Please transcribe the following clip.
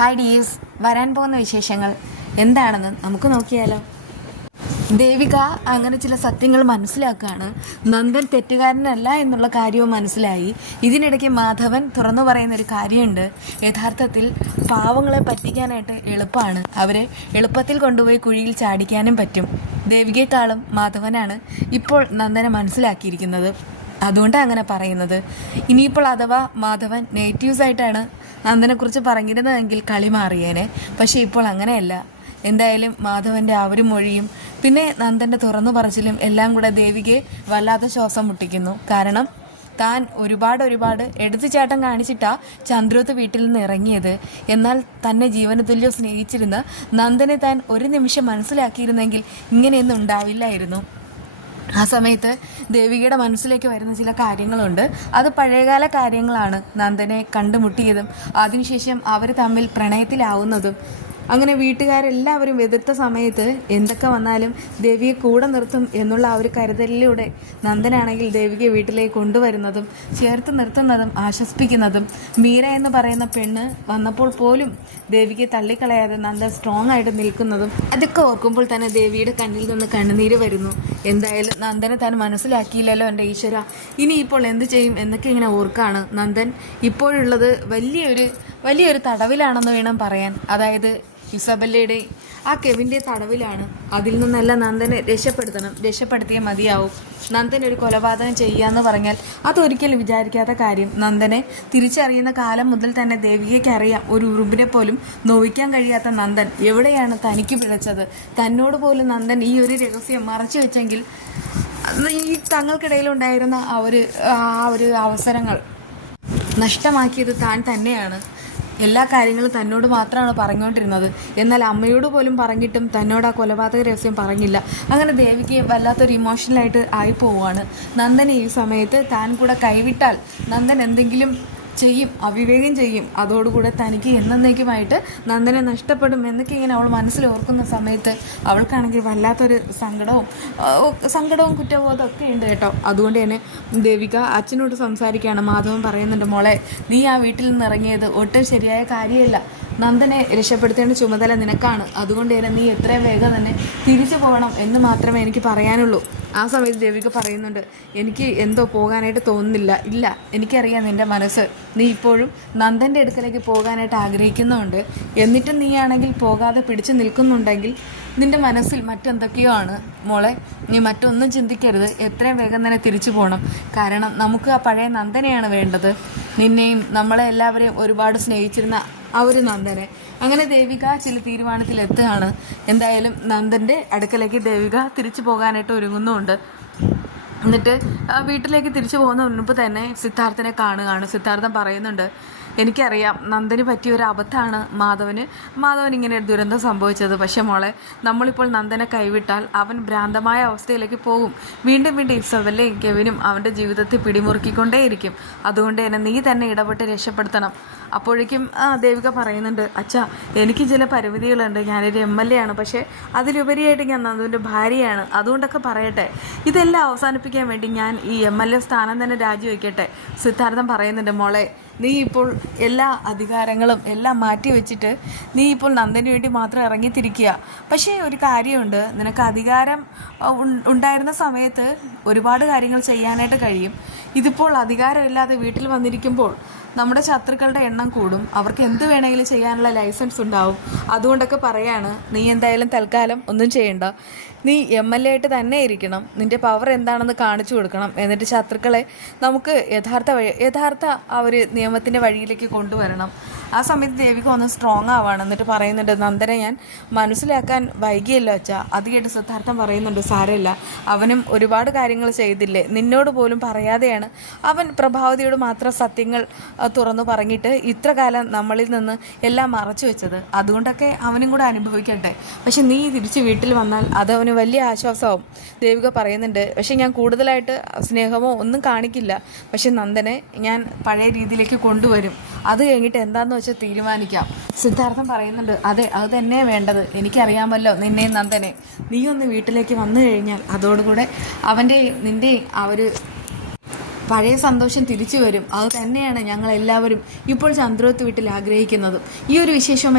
Hi dears, വരാൻ പോകുന്ന വിശേഷങ്ങൾ എന്താണെന്ന് നമുക്ക് നോക്കിയാലോ. ദേവിക അങ്ങനെ ചില സത്യങ്ങൾ മനസ്സിലാക്കുകയാണ്. നന്ദൻ തെറ്റുകാരനല്ല എന്നുള്ള കാര്യവും മനസ്സിലായി. ഇതിനിടയ്ക്ക് മാധവൻ തുറന്നു പറയുന്ന ഒരു കാര്യമുണ്ട്. യഥാർത്ഥത്തിൽ പാവങ്ങളെ പറ്റിക്കാനായിട്ട് എളുപ്പമാണ്. അവരെ എളുപ്പത്തിൽ കൊണ്ടുപോയി കുഴിയിൽ ചാടിക്കാനും പറ്റും. ദേവികയെക്കാളും മാധവനാണ് ഇപ്പോൾ നന്ദനെ മനസ്സിലാക്കിയിരിക്കുന്നത്. അതുകൊണ്ടാണ് അങ്ങനെ പറയുന്നത്. ഇനിയിപ്പോൾ അഥവാ മാധവൻ നെഗറ്റീവ്സായിട്ടാണ് നന്ദനെക്കുറിച്ച് പറഞ്ഞിരുന്നതെങ്കിൽ കളി മാറിയേനെ. പക്ഷേ ഇപ്പോൾ അങ്ങനെയല്ല. എന്തായാലും മാധവൻ്റെ ആ ഒരു മൊഴിയും പിന്നെ നന്ദൻ്റെ തുറന്നു പറച്ചിലും എല്ലാം കൂടെ ദേവികയെ വല്ലാത്ത ശ്വാസം മുട്ടിക്കുന്നു. കാരണം താൻ ഒരുപാട് എടുത്തുചാട്ടം കാണിച്ചിട്ടാ ചന്ദ്രോത്ത് വീട്ടിൽ നിന്ന് ഇറങ്ങിയത്. എന്നാൽ തന്നെ ജീവന തുല്യം സ്നേഹിച്ചിരുന്ന നന്ദനെ താൻ ഒരു നിമിഷം മനസ്സിലാക്കിയിരുന്നെങ്കിൽ ഇങ്ങനെയൊന്നും ഉണ്ടാവില്ലായിരുന്നു. ആ സമയത്ത് ദേവികയുടെ മനസ്സിലേക്ക് വരുന്ന ചില കാര്യങ്ങളുണ്ട്. അത് പഴയകാല കാര്യങ്ങളാണ്. നന്ദനെ കണ്ടുമുട്ടിയതും അതിനുശേഷം അവർ തമ്മിൽ പ്രണയത്തിലാവുന്നതും അങ്ങനെ വീട്ടുകാരെല്ലാവരും എതിർത്ത സമയത്ത് എന്തൊക്കെ വന്നാലും ദേവിയെ കൂടെ നിർത്തും എന്നുള്ള ആ ഒരു കരുതലിലൂടെ നന്ദനാണെങ്കിൽ ദേവികയെ വീട്ടിലേക്ക് കൊണ്ടുവരുന്നതും ചേർത്ത് നിർത്തുന്നതും ആശ്വസിപ്പിക്കുന്നതും മീര എന്ന് പറയുന്ന പെണ്ണ് വന്നപ്പോൾ പോലും ദേവികയെ തള്ളിക്കളയാതെ നന്ദൻ സ്ട്രോങ് ആയിട്ട് നിൽക്കുന്നതും അതൊക്കെ ഓർക്കുമ്പോൾ തന്നെ ദേവിയുടെ കണ്ണിൽ നിന്ന് കണ്ണുനീര് വരുന്നു. എന്തായാലും നന്ദനെ താൻ മനസ്സിലാക്കിയില്ലല്ലോ എൻ്റെ ഈശ്വര, ഇനിയിപ്പോൾ എന്ത് ചെയ്യും എന്നൊക്കെ ഇങ്ങനെ ഓർക്കാണ്. നന്ദൻ ഇപ്പോഴുള്ളത് വലിയൊരു തടവിലാണെന്ന് വേണം പറയാൻ. അതായത് ഇസബല്ലയുടെ ആ കെവിൻ്റെ തടവിലാണ്. അതിൽ നിന്നെല്ലാം നന്ദനെ രക്ഷപ്പെടുത്തിയേ മതിയാവും. നന്ദൻ ഒരു കൊലപാതകം ചെയ്യാന്ന് പറഞ്ഞാൽ അതൊരിക്കലും വിചാരിക്കാത്ത കാര്യം. നന്ദനെ തിരിച്ചറിയുന്ന കാലം മുതൽ തന്നെ ദേവികയ്ക്ക് അറിയാം, ഒരു ഉറുമ്പിനെ പോലും നോവിക്കാൻ കഴിയാത്ത നന്ദൻ എവിടെയാണ് തനിക്ക് പിഴച്ചത്. തന്നോട് പോലും നന്ദൻ ഈ ഒരു രഹസ്യം മറച്ചു വെച്ചെങ്കിൽ ഈ തങ്ങൾക്കിടയിലുണ്ടായിരുന്ന ആ ഒരു അവസരങ്ങൾ നഷ്ടമാക്കിയത് താൻ തന്നെയാണ്. എല്ലാ കാര്യങ്ങളും തന്നോട് മാത്രമാണ് പറഞ്ഞുകൊണ്ടിരുന്നത്. എന്നാൽ അമ്മയോട് പോലും പറഞ്ഞിട്ടും തന്നോട് ആ കൊലപാതക രഹസ്യം പറഞ്ഞില്ല. അങ്ങനെ ദേവിക്ക് വല്ലാത്തൊരു ഇമോഷണലായിട്ട് ആയി പോവുകയാണ്. നന്ദനെ ഈ സമയത്ത് താൻ കൂടെ കൈവിട്ടാൽ നന്ദൻ എന്തെങ്കിലും ചെയ്യും, അവിവേകം ചെയ്യും. അതോടുകൂടെ തനിക്ക് എന്നേക്കുമായിട്ട് നന്ദനെ നഷ്ടപ്പെടും എന്നൊക്കെ ഇങ്ങനെ അവൾ മനസ്സിൽ ഓർക്കുന്ന സമയത്ത് അവൾക്കാണെങ്കിൽ വല്ലാത്തൊരു സങ്കടവും കുറ്റബോധവും ഒക്കെ ഉണ്ട് കേട്ടോ. അതുകൊണ്ട് തന്നെ ദേവിക അച്ഛനോട് സംസാരിക്കുകയാണ്. മാധവൻ പറയുന്നുണ്ട്, മോളെ, നീ ആ വീട്ടിൽ നിന്ന് ഇറങ്ങിയത് ഒട്ടും ശരിയായ കാര്യമല്ല. നന്ദനെ രക്ഷപ്പെടുത്തേണ്ട ചുമതല നിനക്കാണ്. അതുകൊണ്ട് തന്നെ നീ എത്രയും വേഗം തന്നെ തിരിച്ചു പോകണം എന്ന് മാത്രമേ എനിക്ക് പറയാനുള്ളൂ. ആ സമയത്ത് ദേവിക പറയുന്നുണ്ട്, എനിക്ക് എന്തോ പോകാനായിട്ട് തോന്നുന്നില്ല. ഇല്ല, എനിക്കറിയാം നിൻ്റെ മനസ്സ്. നീ ഇപ്പോഴും നന്ദൻ്റെ അടുക്കലേക്ക് പോകാനായിട്ട് ആഗ്രഹിക്കുന്നുണ്ട്. എന്നിട്ടും നീയാണെങ്കിൽ പോകാതെ പിടിച്ചു നിൽക്കുന്നുണ്ടെങ്കിൽ നിൻ്റെ മനസ്സിൽ മറ്റെന്തൊക്കെയോ ആണ്. മോളെ, നീ മറ്റൊന്നും ചിന്തിക്കരുത്. എത്രയും വേഗം തന്നെ തിരിച്ചു പോകണം. കാരണം നമുക്ക് ആ പഴയ നന്ദനെയാണ് വേണ്ടത്. നിന്നെയും നമ്മളെ എല്ലാവരെയും ഒരുപാട് സ്നേഹിച്ചിരുന്ന ആ ഒരു നന്ദനെ. അങ്ങനെ ദേവിക ചില തീരുമാനത്തിലെത്തുകയാണ്. എന്തായാലും നന്ദൻ്റെ അടുക്കലേക്ക് ദേവിക തിരിച്ചു പോകാനായിട്ട് ഒരുങ്ങുന്നുമുണ്ട്. എന്നിട്ട് വീട്ടിലേക്ക് തിരിച്ചു പോകുന്ന മുൻപ് തന്നെ സിദ്ധാർത്ഥനെ കാണുകയാണ്. സിദ്ധാർത്ഥൻ പറയുന്നുണ്ട്, എനിക്കറിയാം നന്ദന് പറ്റിയൊരു അബദ്ധമാണ് മാധവൻ ഇങ്ങനെ ഒരു ദുരന്തം സംഭവിച്ചത്. പക്ഷെ മോളെ, നമ്മളിപ്പോൾ നന്ദനെ കൈവിട്ടാൽ അവൻ ഭ്രാന്തമായ അവസ്ഥയിലേക്ക് പോകും. വീണ്ടും ഇസബല്ലയും കെവിനും അവൻ്റെ ജീവിതത്തിൽ പിടിമുറുക്കിക്കൊണ്ടേയിരിക്കും. അതുകൊണ്ട് തന്നെ നീ തന്നെ ഇടപെട്ട് രക്ഷപ്പെടുത്തണം. അപ്പോഴേക്കും ദേവിക പറയുന്നുണ്ട്, അച്ഛാ, എനിക്ക് ചില പരിമിതികളുണ്ട്. ഞാനൊരു MLA ആണ്. പക്ഷേ അതിലുപരിയായിട്ട് ഞാൻ നന്ദൻ്റെ ഭാര്യയാണ്. അതുകൊണ്ടൊക്കെ പറയട്ടെ, ഇതെല്ലാം അവസാനിപ്പിക്കാൻ വേണ്ടി ഞാൻ ഈ MLA സ്ഥാനം തന്നെ രാജിവെക്കട്ടെ. സിദ്ധാർത്ഥൻ പറയുന്നുണ്ട്, മോളെ, നീ ഇപ്പോൾ എല്ലാ അധികാരങ്ങളും എല്ലാം മാറ്റി വെച്ചിട്ട് നീ ഇപ്പോൾ നന്ദന് വേണ്ടി മാത്രം ഇറങ്ങിത്തിരിക്കുക. പക്ഷേ ഒരു കാര്യമുണ്ട്, നിനക്ക് അധികാരം ഉണ്ടായിരുന്ന സമയത്ത് ഒരുപാട് കാര്യങ്ങൾ ചെയ്യാനായിട്ട് കഴിയും. ഇതിപ്പോൾ അധികാരമില്ലാതെ വീട്ടിൽ വന്നിരിക്കുമ്പോൾ നമ്മുടെ ശത്രുക്കളുടെ എണ്ണം കൂടും. അവർക്ക് എന്ത് വേണമെങ്കിലും ചെയ്യാനുള്ള ലൈസൻസ് ഉണ്ടാവും. അതുകൊണ്ടൊക്കെ പറയാണ്, നീ എന്തായാലും തൽക്കാലം ഒന്നും ചെയ്യണ്ട. നീ MLA ആയിട്ട് തന്നെ ഇരിക്കണം. നിൻ്റെ പവർ എന്താണെന്ന് കാണിച്ചു കൊടുക്കണം. എന്നിട്ട് ശത്രുക്കളെ നമുക്ക് യഥാർത്ഥ ആ ഒരു നിയമത്തിൻ്റെ വഴിയിലേക്ക് കൊണ്ടുവരണം. ആ സമയത്ത് ദേവിക ഒന്ന് സ്ട്രോങ് ആവാണ്. എന്നിട്ട് പറയുന്നുണ്ട്, നന്ദനെ ഞാൻ മനസ്സിലാക്കാൻ വൈകിയല്ലോ അച്ഛാ. അത് കേട്ട് സിദ്ധാർത്ഥം പറയുന്നുണ്ട്, സാരമില്ല, അവനും ഒരുപാട് കാര്യങ്ങൾ ചെയ്തില്ലേ. നിന്നോട് പോലും പറയാതെയാണ് അവൻ പ്രഭാവതിയോട് മാത്രം സത്യങ്ങൾ തുറന്നു പറഞ്ഞിട്ട് ഇത്ര കാലം നമ്മളിൽ നിന്ന് എല്ലാം മറച്ചു വെച്ചത്. അതുകൊണ്ടൊക്കെ അവനും കൂടെ അനുഭവിക്കട്ടെ. പക്ഷെ നീ തിരിച്ച് വീട്ടിൽ വന്നാൽ അത് അവന് വലിയ ആശ്വാസമാവും. ദേവിക പറയുന്നുണ്ട്, പക്ഷെ ഞാൻ കൂടുതലായിട്ട് സ്നേഹമോ ഒന്നും കാണിക്കില്ല. പക്ഷെ നന്ദനെ ഞാൻ പഴയ രീതിയിലേക്ക് കൊണ്ടുവരും. അത് കഴിഞ്ഞിട്ട് എന്താണെന്ന് വെച്ചാൽ തീരുമാനിക്കാം. സിദ്ധാർത്ഥൻ പറയുന്നുണ്ട്, അതെ, അത് തന്നെ വേണ്ടത്. എനിക്കറിയാമല്ലോ നിന്നെയും നന്ദനെ. നീ ഒന്ന് വീട്ടിലേക്ക് വന്നു കഴിഞ്ഞാൽ അതോടുകൂടെ അവൻ്റെയും നിൻ്റെയും ആ ഒരു പഴയ സന്തോഷം തിരിച്ചു വരും. അത് തന്നെയാണ് ഞങ്ങൾ എല്ലാവരും ഇപ്പോൾ ചന്ദ്രോത്ത് വീട്ടിൽ ആഗ്രഹിക്കുന്നതും. ഈ ഒരു വിശേഷം